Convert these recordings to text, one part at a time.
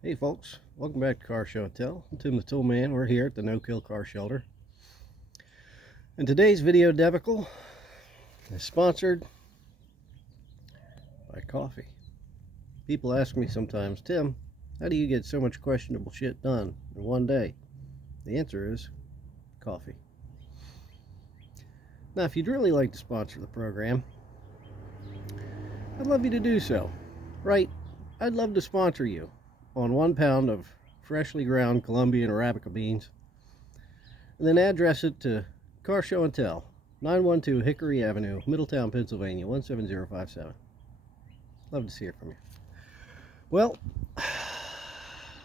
Hey folks, welcome back to Car Show and Tell. I'm Tim the Tool Man. We're here at the No Kill Car Shelter. And today's video debacle is sponsored by coffee. People ask me sometimes, Tim, how do you get so much questionable shit done in one day? The answer is coffee. Now, if you'd really like to sponsor the program, I'd love you to do so. Right, I'd love to sponsor you on 1 pound of freshly ground Colombian Arabica beans, and then address it to Car Show and Tell, 912 Hickory Avenue, Middletown, Pennsylvania, 17057. Love to hear from you. Well,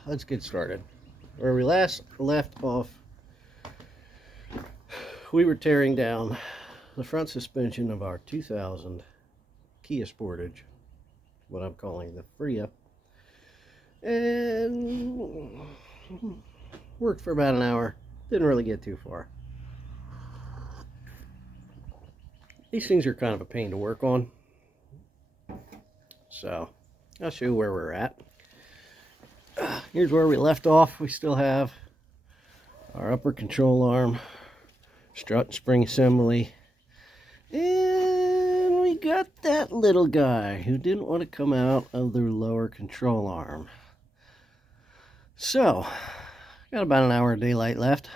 let's get started. Where we last left off, we were tearing down the front suspension of our 2000 Kia Sportage, what I'm calling the Freya, and worked for about an hour. Didn't really get too far. These things are kind of a pain to work on, so I'll show you where we're at. Here's where we left off. We still have our upper control arm, strut and spring assembly, and we got that little guy who didn't want to come out of the lower control arm. So, got about an hour of daylight left.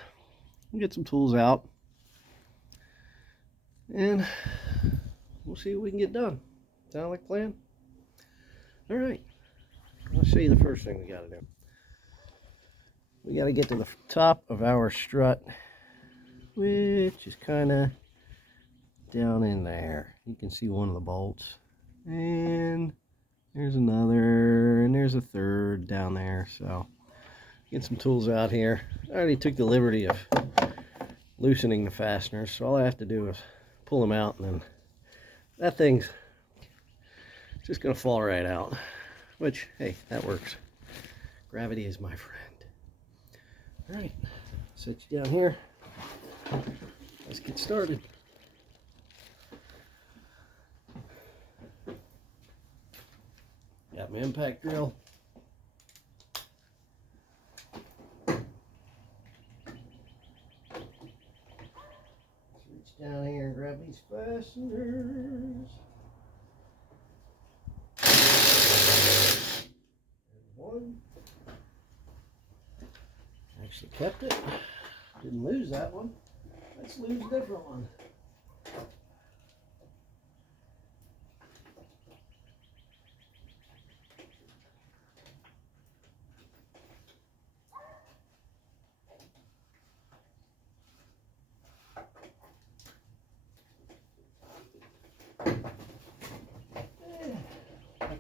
We'll get some tools out, and we'll see what we can get done. Sound like a plan? All right. I'll show you the first thing we got to do. We got to get to the top of our strut, which is kind of down in there. You can see one of the bolts, and there's another, and there's a third down there. So get some tools out here. I already took the liberty of loosening the fasteners, so all I have to do is pull them out, and then that thing's just gonna fall right out, which, hey, that works. Gravity is my friend. All right, set you down here. Let's get started. Got my impact drill. Reach down here and grab these fasteners. There's one. Actually kept it. Didn't lose that one. Let's lose a different one.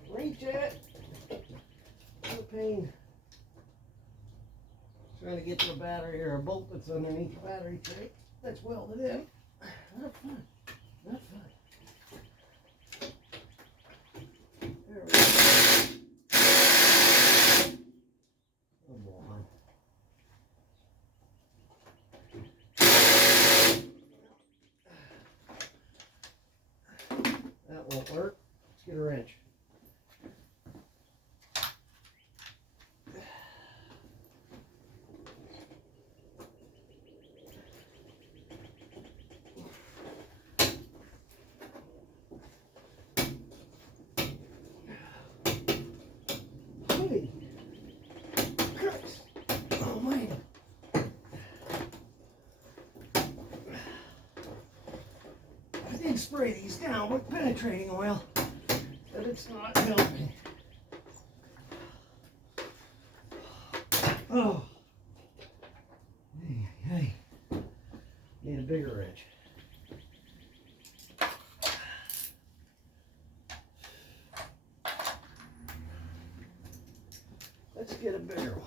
Reach it. No pain. Trying to get to a battery or a bolt that's underneath the battery tray that's welded in. Not fun. Not fun. There we go. Oh boy. That won't work. Let's get a wrench. Hey. Christ. Oh man. I did spray these down with penetrating oil, but it's not helping. Oh. Hey. Need a bigger wrench. Let's get a bigger one.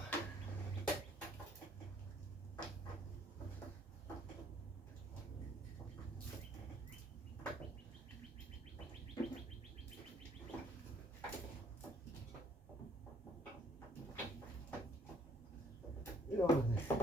Get over there.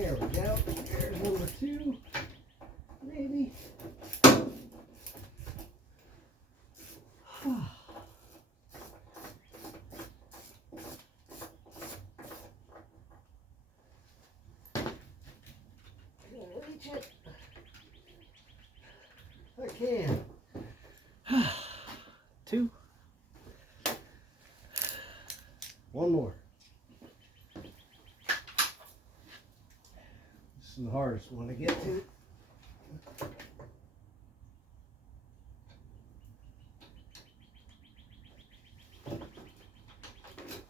There we go. There's number 2. Maybe. Reach it. I can. 2. 1 more. This is the hardest one to get to.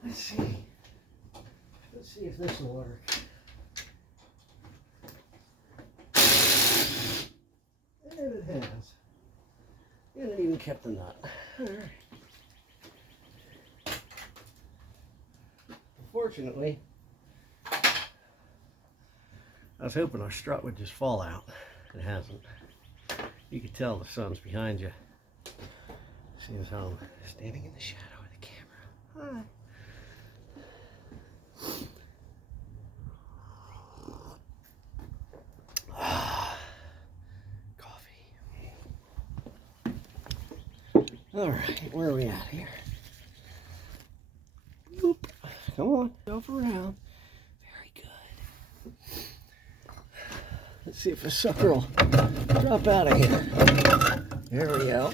Let's see. Let's see if this will work. And it has. And it even kept the nut. All right. Unfortunately, I was hoping our strut would just fall out. It hasn't. You can tell the sun's behind you. See as how I'm standing in the shadow of the camera. Hi. All right, where are we at here? Oop. Come on, over around. Very good. Let's see if the sucker will drop out of here. There we go.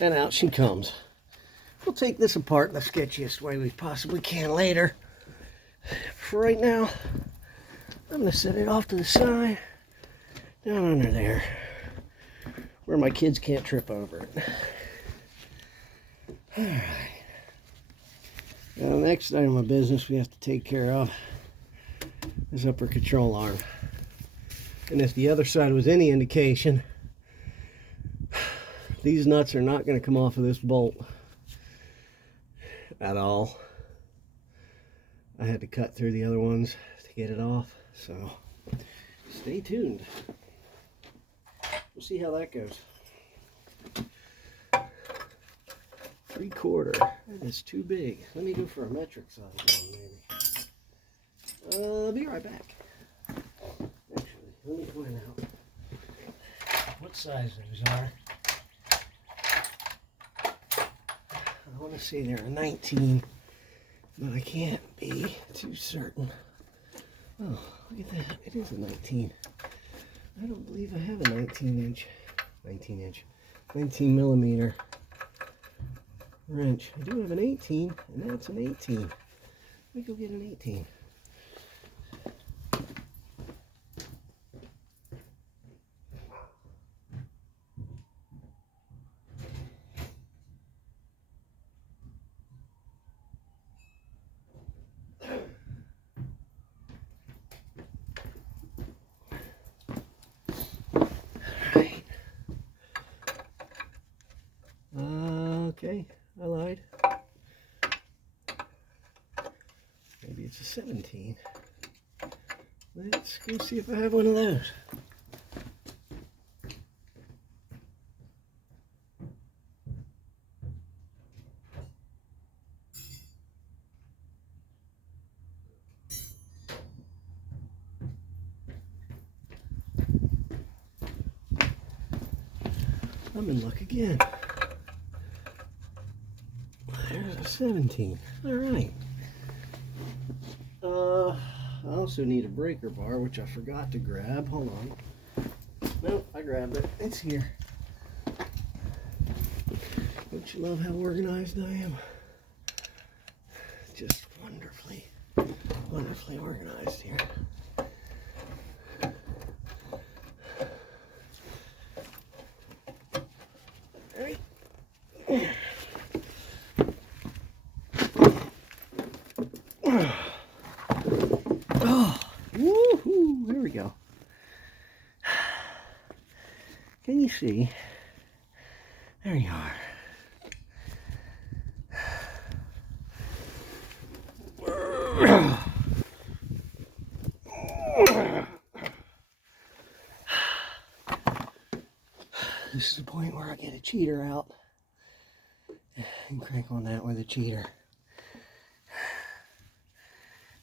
And out she comes. We'll take this apart the sketchiest way we possibly can later. For right now, I'm going to set it off to the side, down under there, where my kids can't trip over it. Alright. Now the next item of business we have to take care of is upper control arm. And if the other side was any indication, these nuts are not going to come off of this bolt at all. I had to cut through the other ones to get it off, so stay tuned. We'll see how that goes. 3/4. That is too big. Let me go for a metric size one, maybe. I'll be right back. Actually, let me find out what size those are. I want to say they're a 19, but I can't be too certain. Oh, look at that. It is a 19. I don't believe I have a 19 millimeter wrench. I do have an 18, and that's an 18. Let me go get an 18. Okay, I lied. Maybe it's a 17. Let's go see if I have one of those. I'm in luck again. There's a 17. All right. I also need a breaker bar, which I forgot to grab. Hold on. Nope, I grabbed it. It's here. Don't you love how organized I am? Just wonderfully organized here. All right. Oh, woohoo! There we go. Can you see? There you are. This is the point where I get a cheater out and crank on that with a cheater.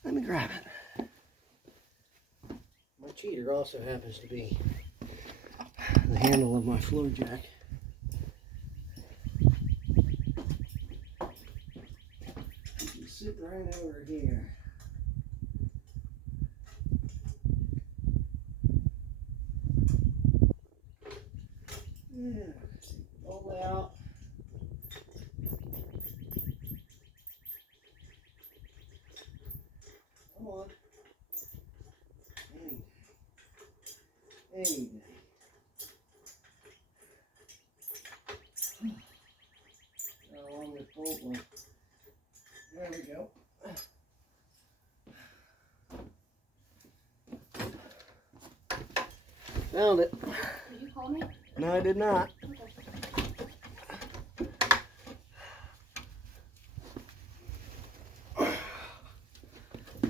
Let me grab it. cheater also happens to be the handle of my floor jack. You sit right over here. Yeah, roll out. Come on. Any day. Along with bolt one. There we go. Found it. Did you call me? No, I did not. Okay.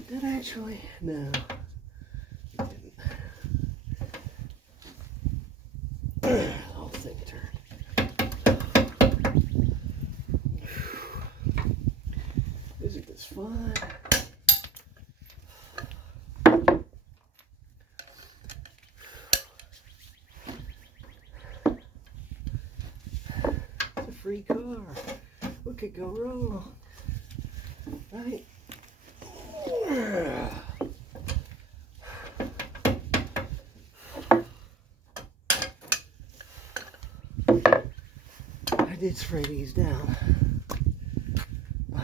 Did I actually? No. I didn't. The whole thing turned. Isn't this fun? It's a free car. What could go wrong? Right? I did spray these down, but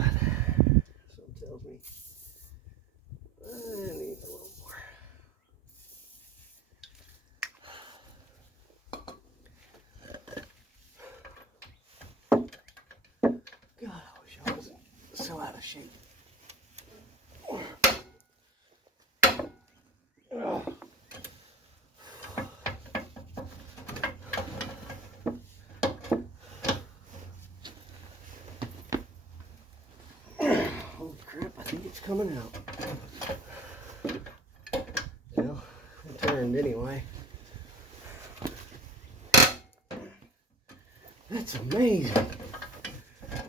something tells me I need a little more. God, I wish I wasn't so out of shape. Holy crap, I think it's coming out. Well, it turned anyway. That's amazing.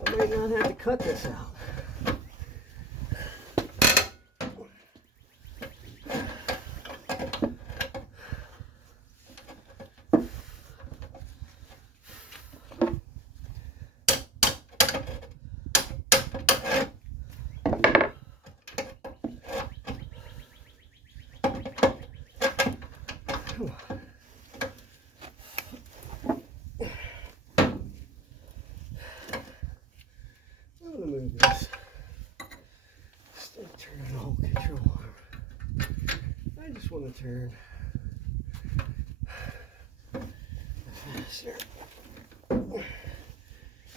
I might not have to cut this out. Come on. I'm gonna move this. Instead of turning the whole control arm, I just want to turn faster.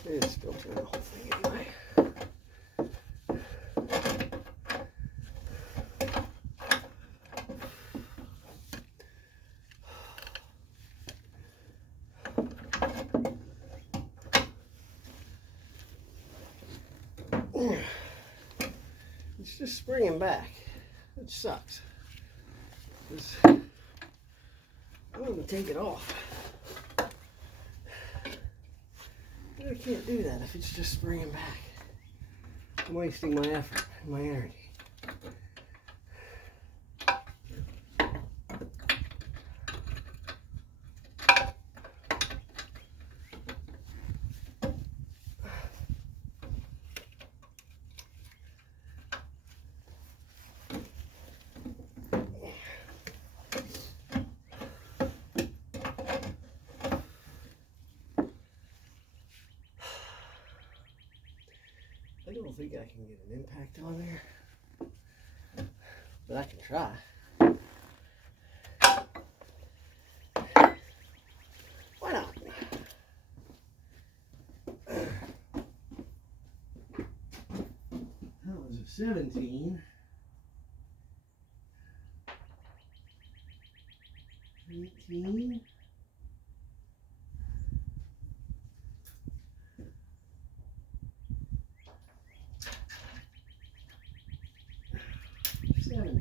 It's still turn the whole thing anyway. It's just springing back, which sucks. I'm going to take it off. I can't do that if it's just springing back. I'm wasting my effort and my energy. I don't think I can get an impact on there, but I can try. Why not? That was a 17. 18. 17.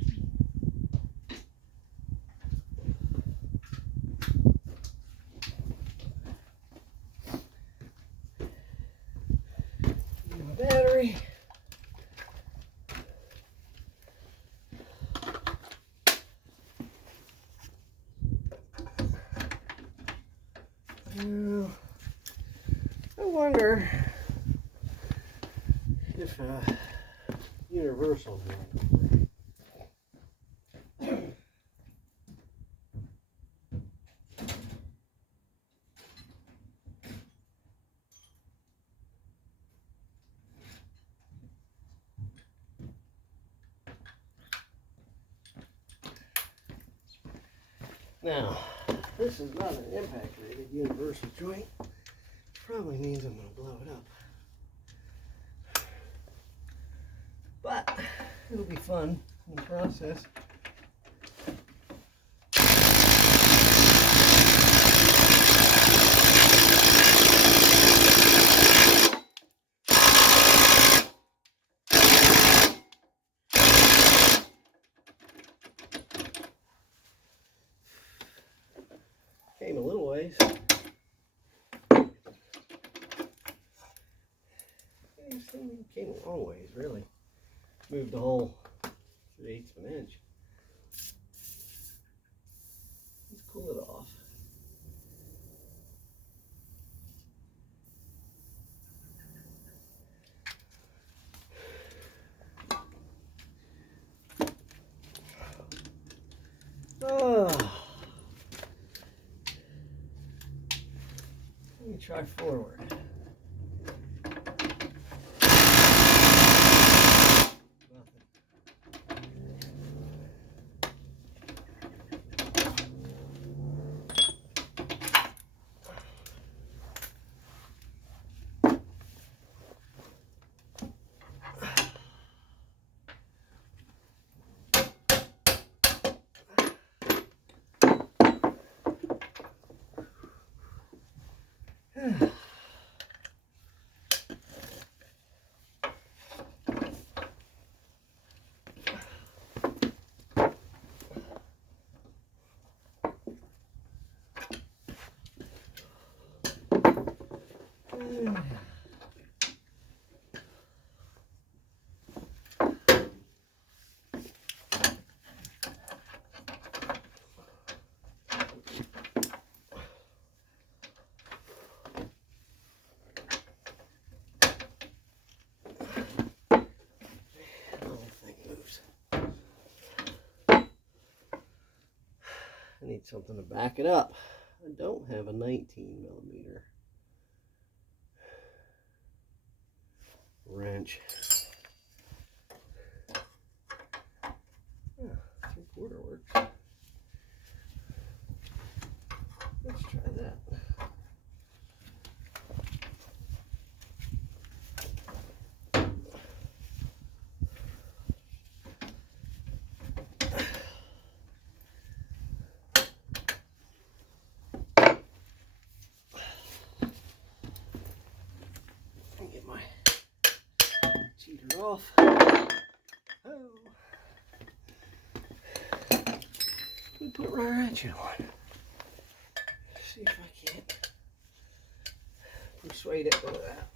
My battery. wonder if universal joint. Now, this is not an impact rated universal joint. Probably means I'm going to blow it up. But it'll be fun in the process. Came a little ways. Came a long ways, really. Moved the whole 3/8 of an inch. Let's cool it off. Oh. Let me try forward. I need something to back it up. I don't have a 19mm wrench. Yeah, 3/4 works. Let's try that. Get my cheater off. Oh. We put right ratchet on. See if I can't persuade it to that.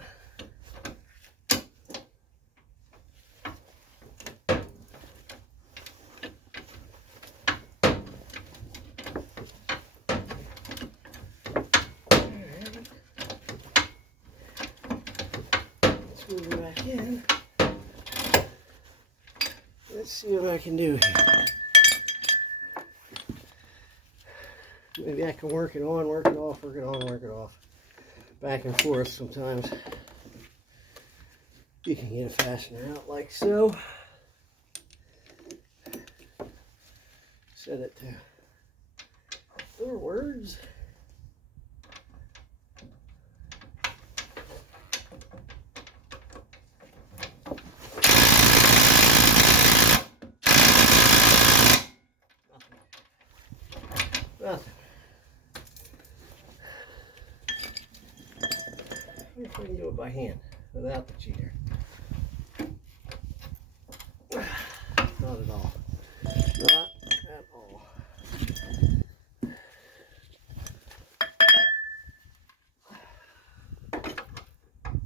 Move it back in. Let's see what I can do here. Maybe I can work it on, work it off, work it on, work it off. Back and forth sometimes. You can get a fastener out like so. Set it to forwards. Nothing. If we can do it by hand without the cheater. Not at all. Not at all.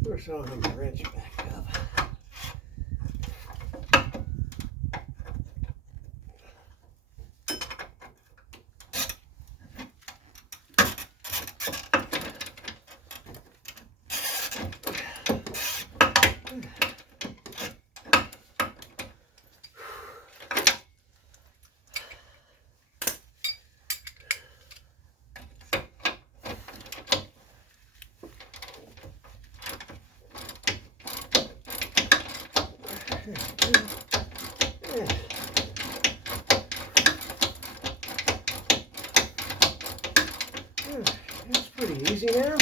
First, I'll have my wrench back up. Yeah. That's pretty easy now.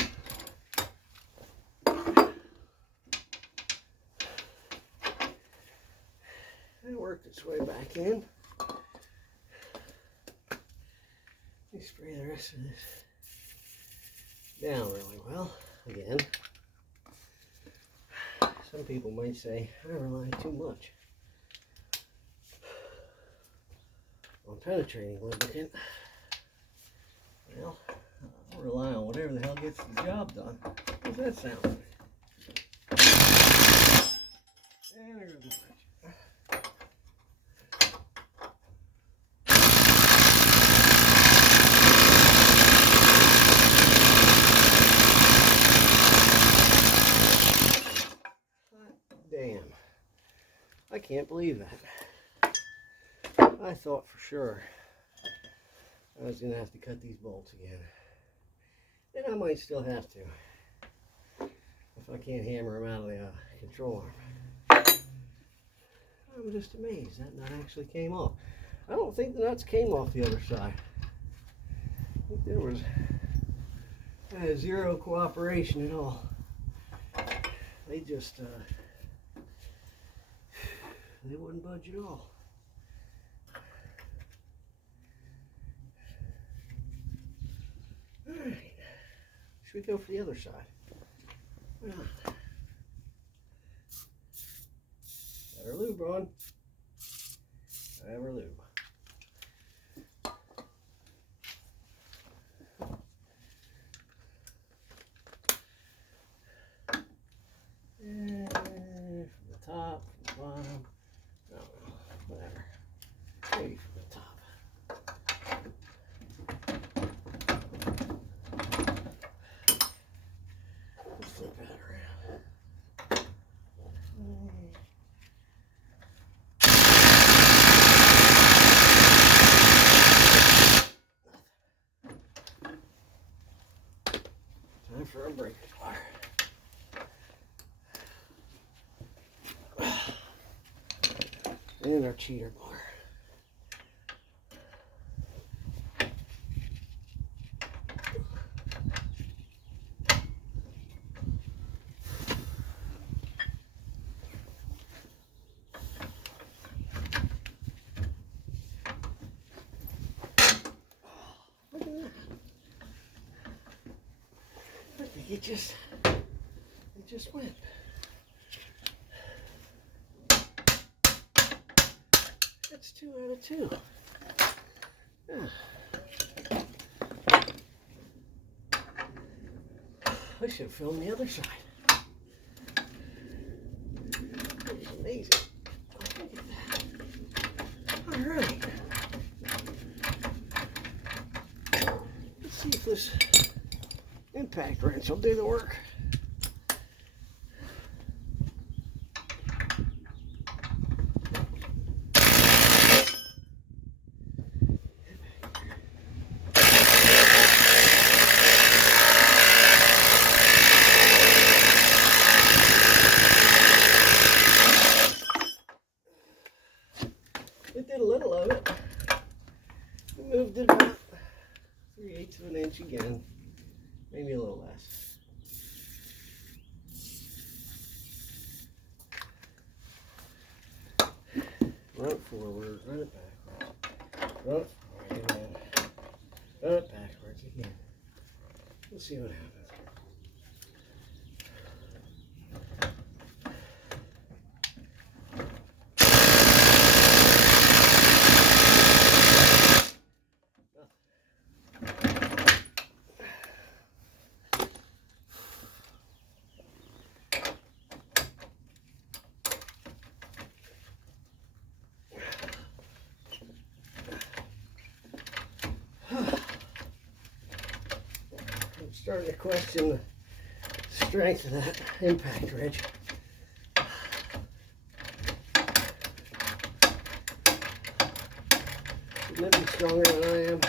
It worked its way back in. Let me spray the rest of this down really well again. Some people might say I rely too much on penetrating lubricant. Well, I'll rely on whatever the hell gets the job done. How does that sound? And there goes my wrench. Damn. I can't believe that. I thought for sure I was going to have to cut these bolts again. And I might still have to if I can't hammer them out of the control arm. I'm just amazed that nut actually came off. I don't think the nuts came off the other side. I think there was zero cooperation at all. They just they wouldn't budge at all. All right, should we go for the other side? Better lube on. Better lube. And from the top, from the bottom, no, whatever. Maybe from the top. Let's flip that around. Time for a break bar. And our cheater bar. Look at that. I think it just went. That's 2 out of 2. Yeah. I should have filmed the other side. That was amazing. Oh, look at that. All right. Let's see if this impact wrench will do the work. It did a little of it. We moved it about 3/8 of an inch again, maybe a little less. Run it forward, run it backwards, run it forward again, run it backwards again. We'll see what happens. I'm starting to question the strength of that impact wrench. It might be stronger than I am.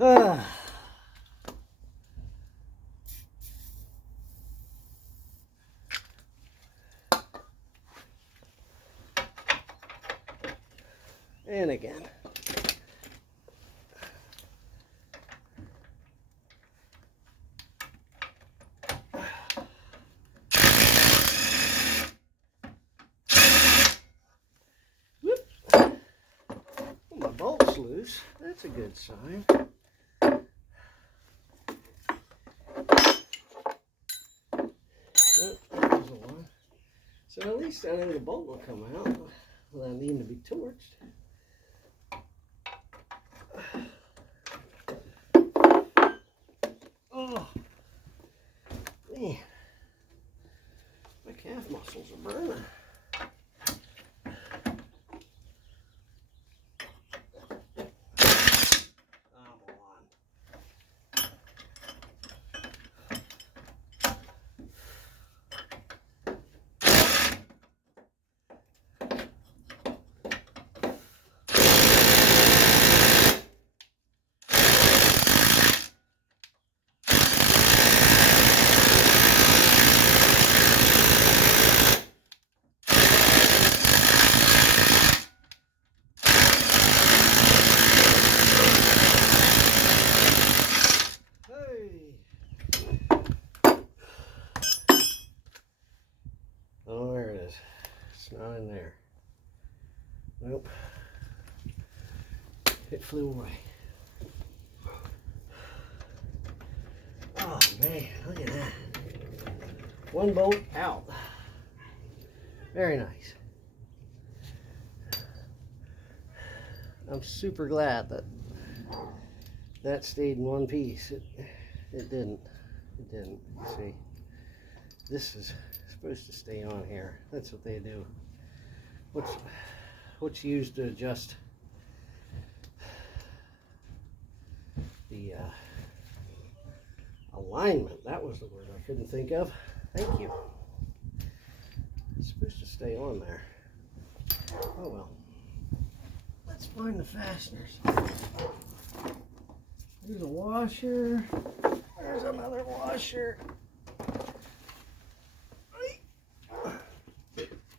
Ah. And again. Whoop. Well, my bolt's loose. That's a good sign. Oh, that was the one. So at least I know the bolt will come out without needing to be torched. Oh, man. My calf muscles are burning. Oh, there it is. It's not in there. Nope. It flew away. Oh man, look at that. One bolt out. Very nice. I'm super glad that that stayed in one piece. It didn't. It didn't. See, this is supposed to stay on here. That's what they do. What's used to adjust the alignment. That was the word I couldn't think of. Thank you. It's supposed to stay on there. Oh well. Let's find the fasteners. There's a washer. There's another washer.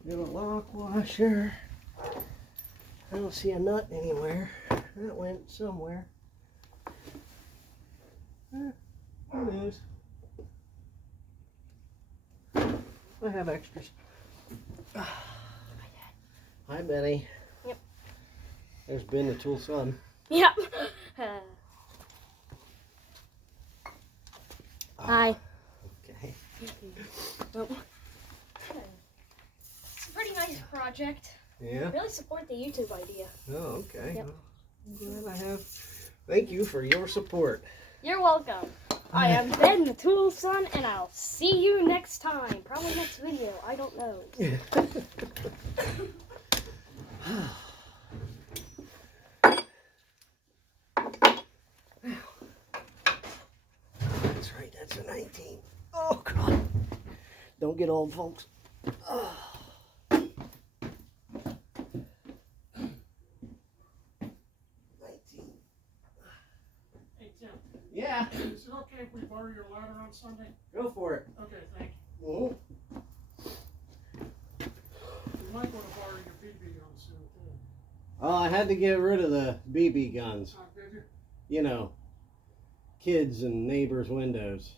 Got a lock washer. I don't see a nut anywhere. That went somewhere. Who knows? I have extras. Hi, Benny. Yep. There's Ben, the tool son. Yep. Hi. Okay. Oh. It's a pretty nice project. Yeah? I really support the YouTube idea. Oh, okay. Yep. Well, I'm glad I have. Thank you for your support. You're welcome. I am Ben, the tool son, and I'll see you next time. Probably next video. I don't know. That's right, that's a 19. Oh, God. Don't get old, folks. Oh. 19. Hey, Tim, Yeah, is it okay if we borrow your ladder on Sunday? go for it. Okay, thank you. Oh. We might want to borrow your BB gun soon, too. Oh, I had to get rid of the BB guns. Did you? You know, kids and neighbors' windows.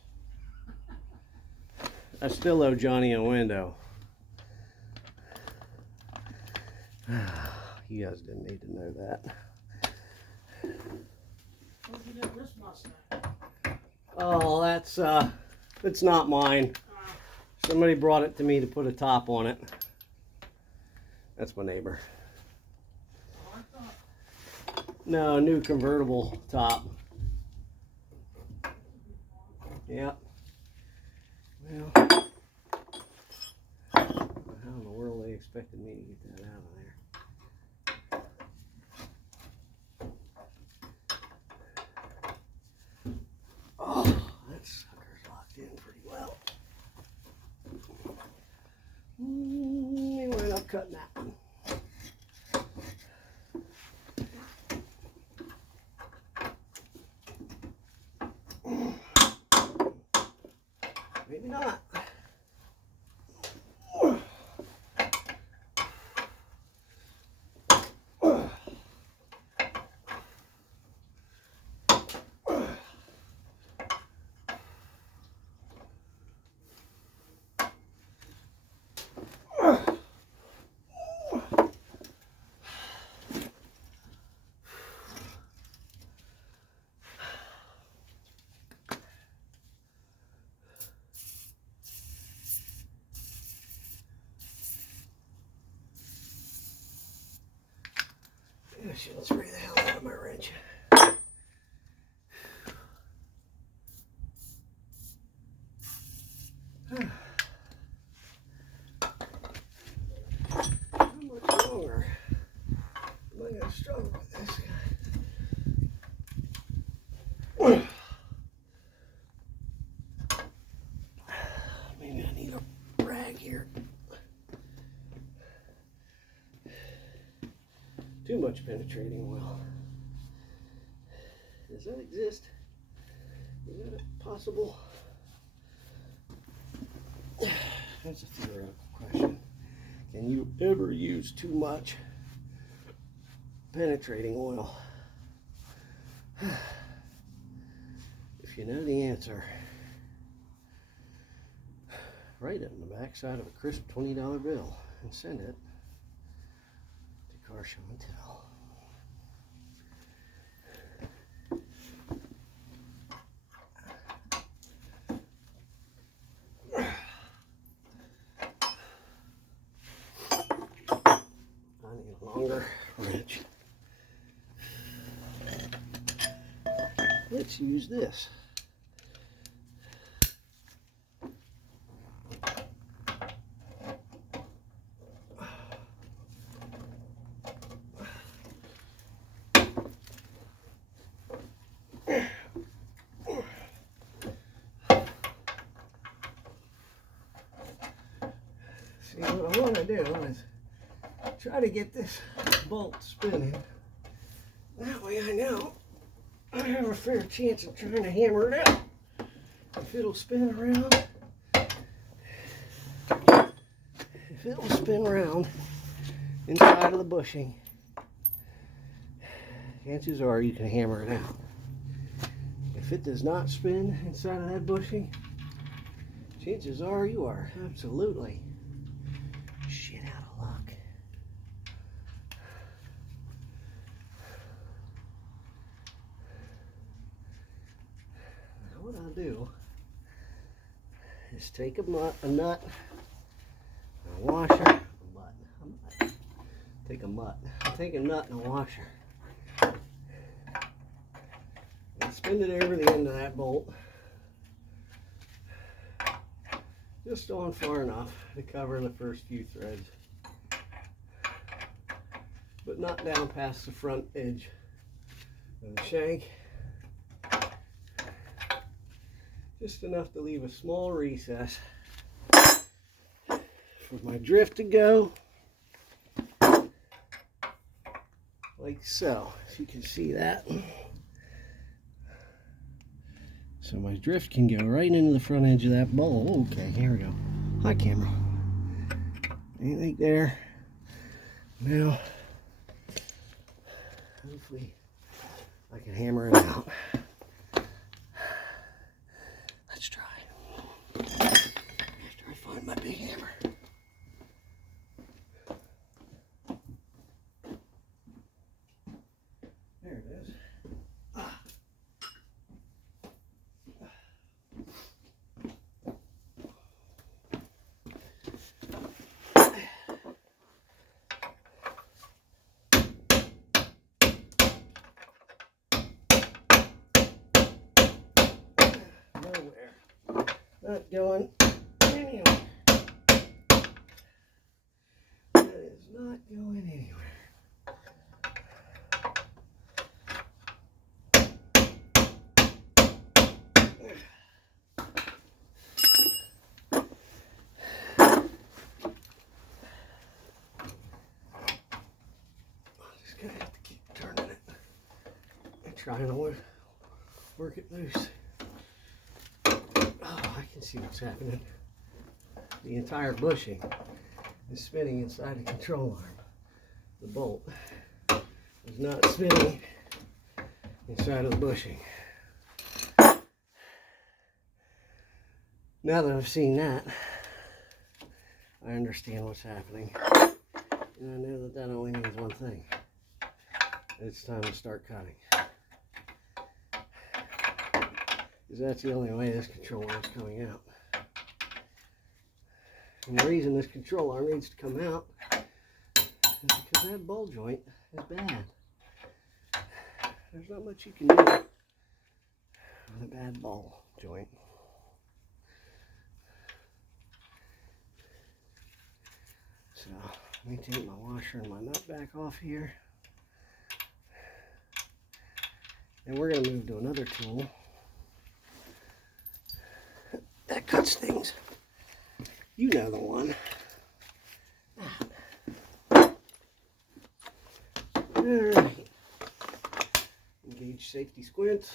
I still owe Johnny a window. You guys didn't need to know that. Where'd you get this Mustang? Oh, it's not mine. Somebody brought it to me to put a top on it. That's my neighbor. I thought, No, new convertible top. Yep. Well, how in the world they expected me to get that out of there? Oh, that sucker's locked in pretty well. We wind up cutting that one. not. Shit, let's spray the hell out of my wrench. How much longer am I going to struggle with this guy? Maybe I need a rag here. Too much penetrating oil. Does that exist? Is that possible? That's a theoretical question. Can you ever use too much penetrating oil? If you know the answer, write it on the back side of a crisp $20 bill and send it to Car Show and Tell. I need a longer wrench. Let's use this. See, what I want to do is try to get this bolt spinning. That way I know I have a fair chance of trying to hammer it out. If it'll spin around, inside of the bushing, chances are you can hammer it out. If it does not spin inside of that bushing, chances are you are absolutely shit out of luck. Now what I'll do is take a nut, a washer, take a nut and a washer and spin it over the end of that bolt, just on far enough to cover the first few threads, but not down past the front edge of the shank, just enough to leave a small recess for my drift to go, like so. If you can see that. So my drift can go right into the front edge of that bowl. Okay, here we go. Hi, camera. Anything there? Now, hopefully I can hammer it out. Let's try. After I find my big hammer. There it is. Nowhere. Not going anywhere. That is not going anywhere. Just gonna have to keep turning it and trying to work it loose. Oh, I can see what's happening. The entire bushing is spinning inside the control arm. The bolt is not spinning inside of the bushing. Now that I've seen that, I understand what's happening. And I know that that only means one thing. It's time to start cutting. Because that's the only way this control arm is coming out. And the reason this control arm needs to come out is because that ball joint is bad. There's not much you can do with a bad ball joint. So let me take my washer and my nut back off here. And we're going to move to another tool that cuts things. You know the one. Alright. Engage safety squint.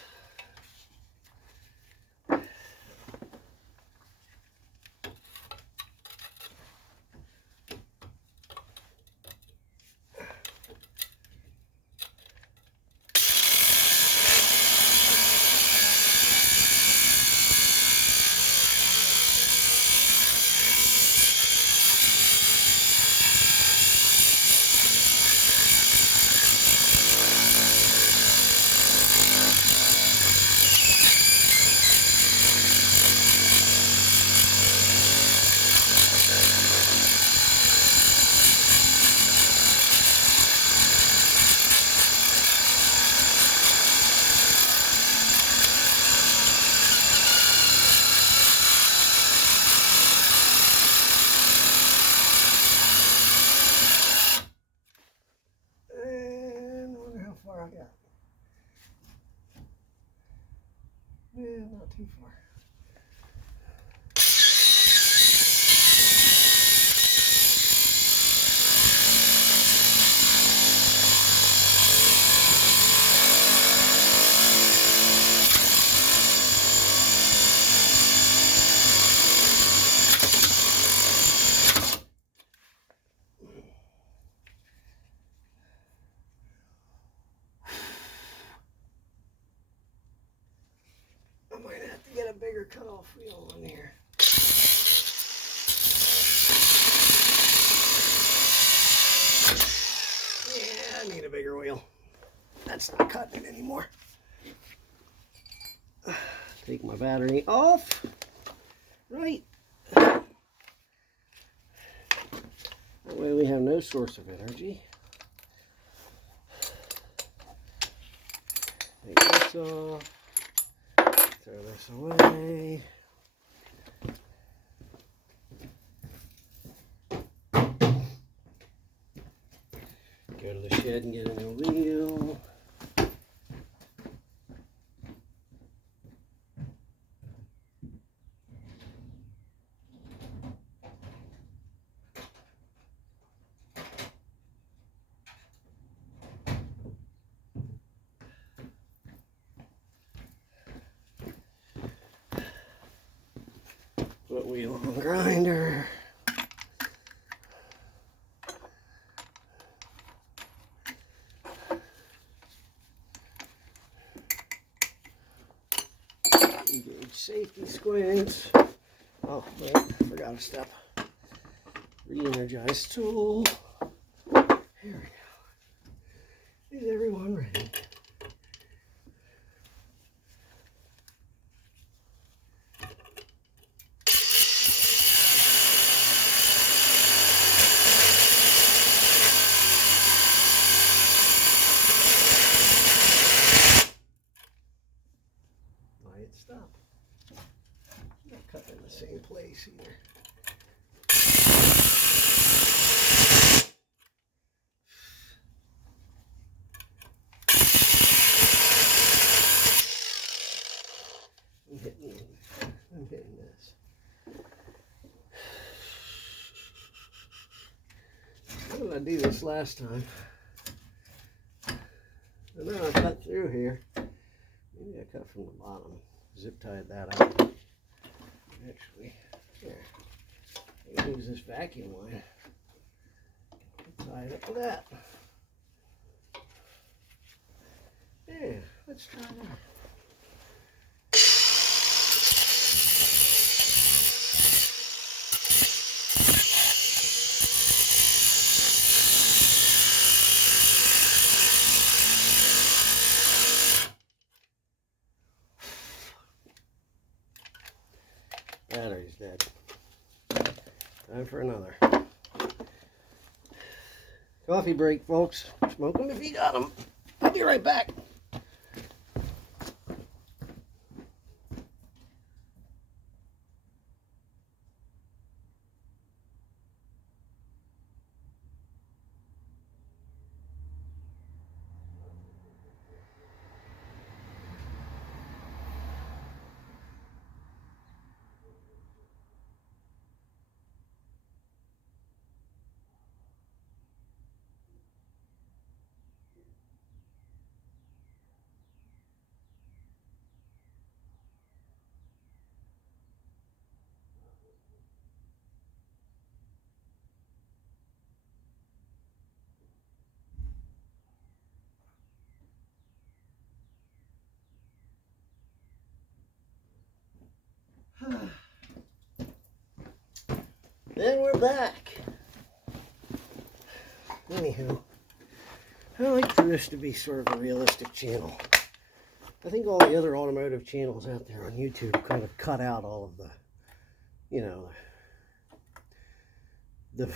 Yeah, not too far. I might have to get a bigger cutoff wheel on here. Yeah, I need a bigger wheel. That's not cutting it anymore. Take my battery off. Right. That way we have no source of energy. Take this off. Throw this away. Go to the shed and get a new wheel. Put wheel on grinder. Engage safety squint. Oh, wait, I forgot a step. Re-energize tool. Here we go. Is everyone ready? Stop. I'm not cutting in the same place either. I'm hitting this. How did I do this last time? I know I cut through here. Maybe I cut from the bottom. Zip tied that up. actually. Here. I can use this vacuum line. Tie it up with that. Yeah, let's try that. Battery's dead. Time for another. Coffee break, folks. Smoke them if you got them. I'll be right back. Then we're back. Anywho, I like for this to be sort of a realistic channel. I think all the other automotive channels out there on YouTube kind of cut out all of the, you know, the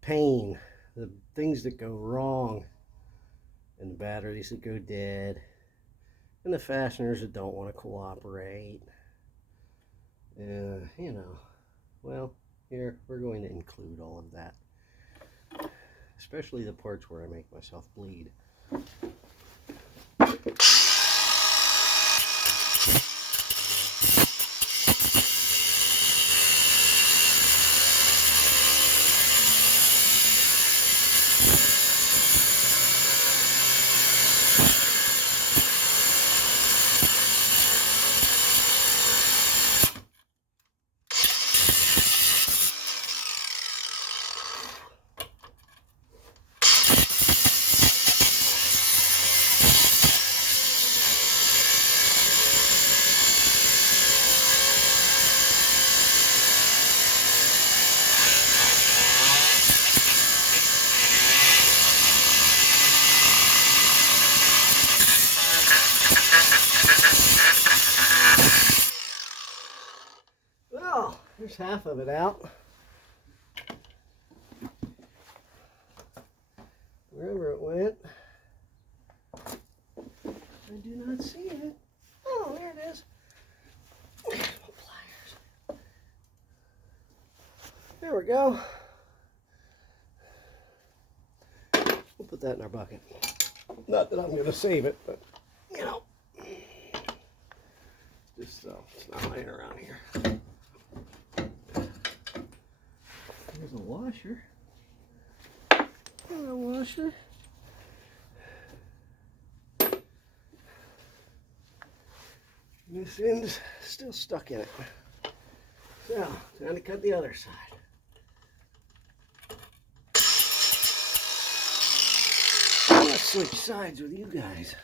pain, the things that go wrong, and the batteries that go dead, and the fasteners that don't want to cooperate. You know, well, here we're going to include all of that, especially the parts where I make myself bleed. Well, there's half of it out. Wherever it went, I do not see it. Oh, there it is. Pliers. There we go. We'll put that in our bucket. Not that I'm going to save it, but, you know, just so it's not laying around here. There's a washer. There's a washer. This end's still stuck in it. So, time to cut the other side. Let's switch sides with you guys.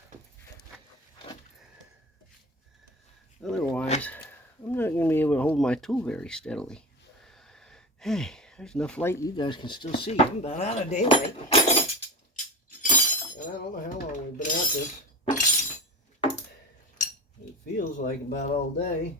Otherwise, I'm not going to be able to hold my tool very steadily. Hey, there's enough light you guys can still see. I'm about out of daylight. And I don't know how long we've been at this. It feels like about all day.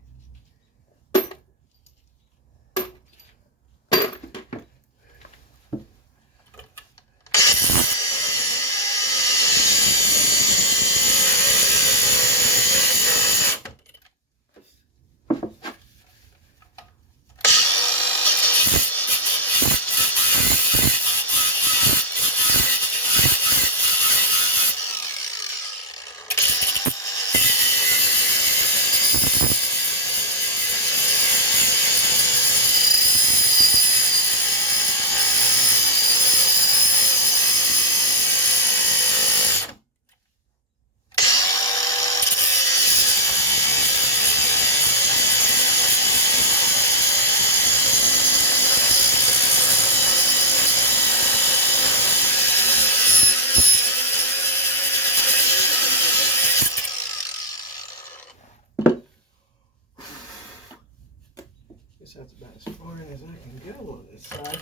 side.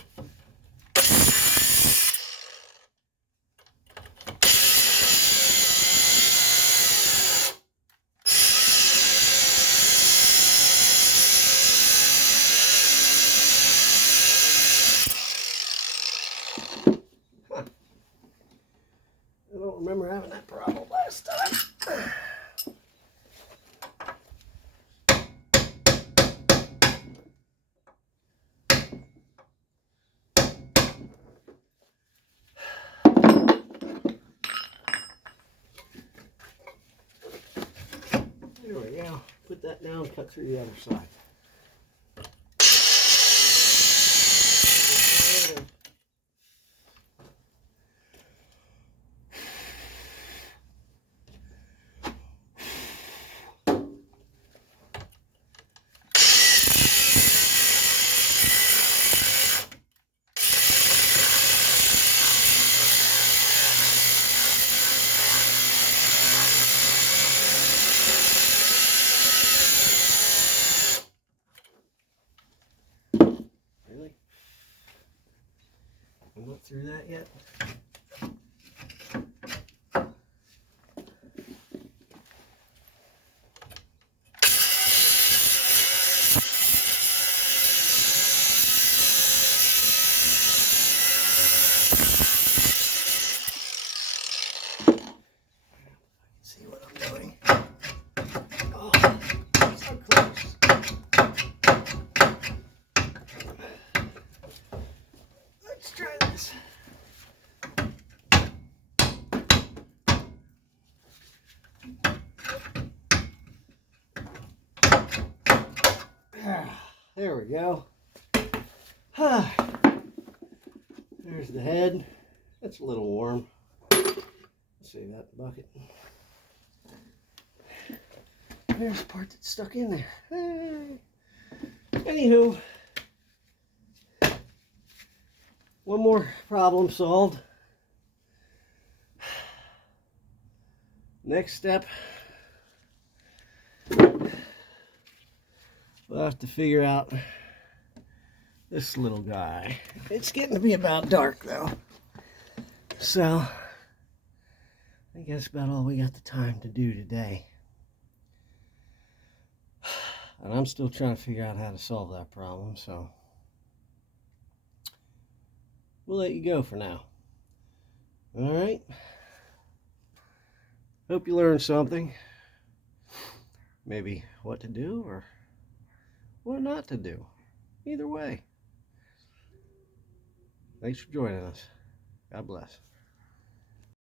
Huh. I don't remember having that problem last time. There we go. Put that down, cut through the other side. Really? I'm not through that yet. See what I'm doing. Oh, so close. Let's try this. There we go. There's the head. It's a little warm. Let's see that bucket. There's the part that's stuck in there. Hey. Anywho, one more problem solved. Next step, we'll have to figure out this little guy. It's getting to be about dark though, so I think that's about all we got the time to do today. And I'm still trying to figure out how to solve that problem, so we'll let you go for now. All right. Hope you learned something. Maybe what to do or what not to do. Either way. Thanks for joining us. God bless.